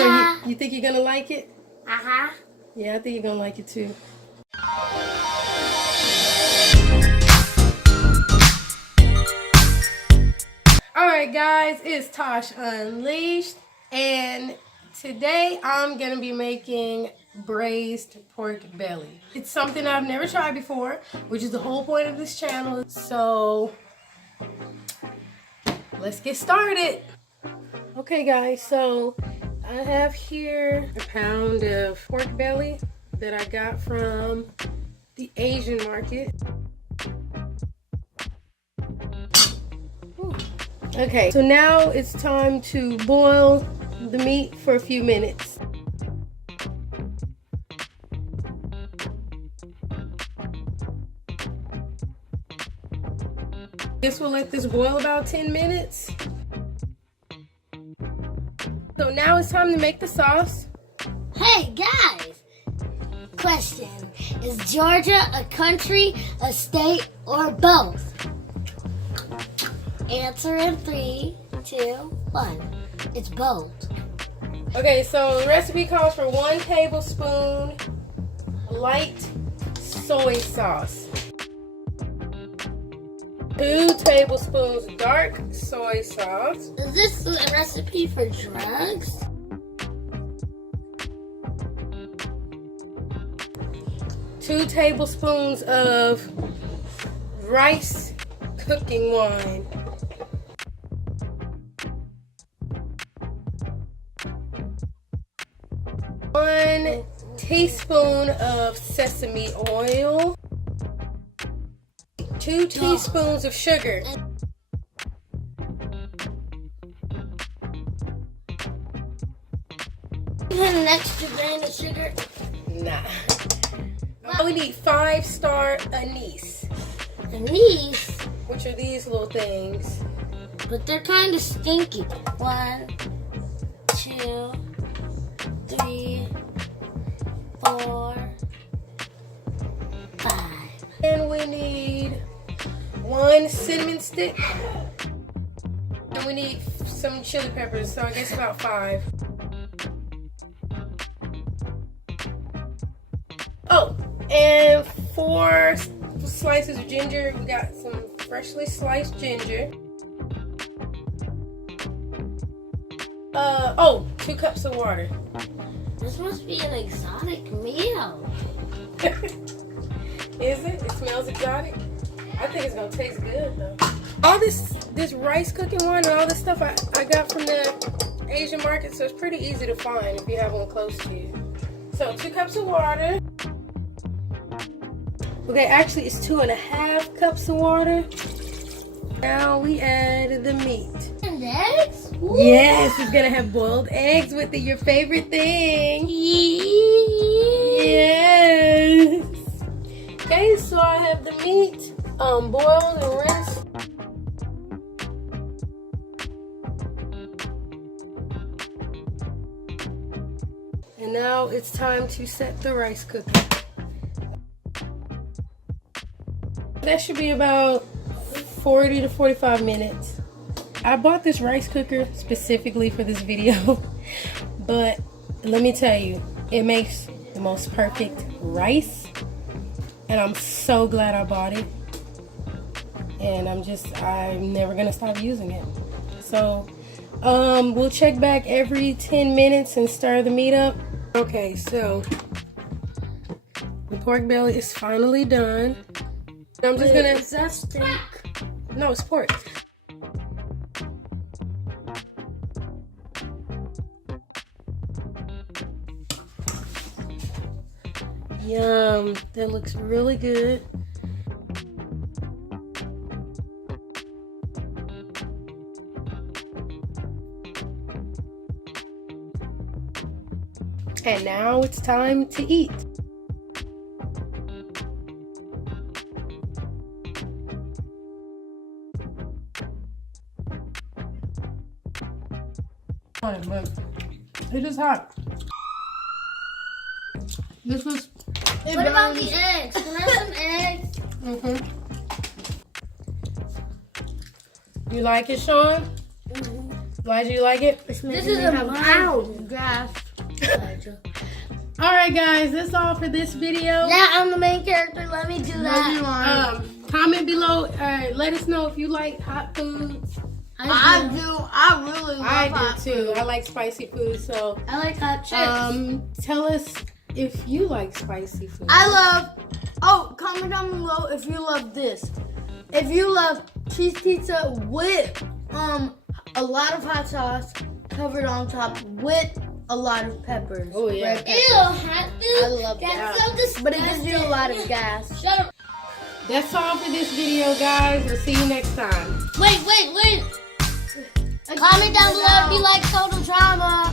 So you think you're gonna like it? Uh-huh. Yeah, I think you're gonna like it too. Alright guys, it's Tosh Unleashed, and today I'm gonna be making braised pork belly. It's something I've never tried before, which is the whole point of this channel. So let's get started. Okay guys, so I have here a pound of pork belly that I got from the Asian market. Ooh. Okay, so now it's time to boil the meat for a few minutes. Guess we'll let this boil about 10 minutes. So now it's time to make the sauce. Hey guys! Question. Is Georgia a country, a state, or both? Answer in 3, 2, 1. It's both. Okay, so the recipe calls for 1 tablespoon light soy sauce, 2 tablespoons dark soy sauce. Is this a recipe for drugs? 2 tablespoons of rice cooking wine. 1 teaspoon of sesame oil. 2 teaspoons of sugar. You had an extra grain of sugar? Nah. We need 5-star anise. Anise? Which are these little things. But they're kind of stinky. 1, 2, 3, 4, 5. And we need 1 cinnamon stick. And we need some chili peppers, so I guess about 5. Oh, and 4 slices of ginger. We got some freshly sliced ginger. 2 cups of water. This must be an exotic meal. Is it? It smells exotic. I think it's gonna taste good though. All this rice cooking wine and all this stuff I got from the Asian market, so it's pretty easy to find if you have one close to you. So 2 cups of water. Okay, actually it's 2.5 cups of water. Now we add the meat. And eggs? Ooh. Yes, it's gonna have boiled eggs with it, your favorite thing. Yes. Okay, so I have the meat boiled and rinsed. And now it's time to set the rice cooker. That should be about 40 to 45 minutes. I bought this rice cooker specifically for this video, but let me tell you, it makes the most perfect rice, and I'm so glad I bought it, and I'm never gonna stop using it. So we'll check back every 10 minutes and stir the meat up. Okay, so the pork belly is finally done. I'm just gonna. Is that steak? No, it's pork. Yum, that looks really good. And now it's time to eat. But it is hot. This was. What about the eggs? Can I have some eggs? You like it, Sean? Why do you like it? This is a mild gas. Alright guys, that's all for this video. Yeah, I'm the main character. Let me do that. Comment below. Let us know if you like hot foods. I do. I really love I do too. I like spicy food, so I like hot chips. tell us if you like spicy food. Comment down below if you love this. If you love cheese pizza with a lot of hot sauce covered on top with a lot of peppers. Oh yeah. Red peppers. Ew, hot food. I love That's that. so disgusting. But it gives you a lot of gas. Shut up. That's all for this video, guys. We'll see you next time. Wait. Comment down below if you like total drama.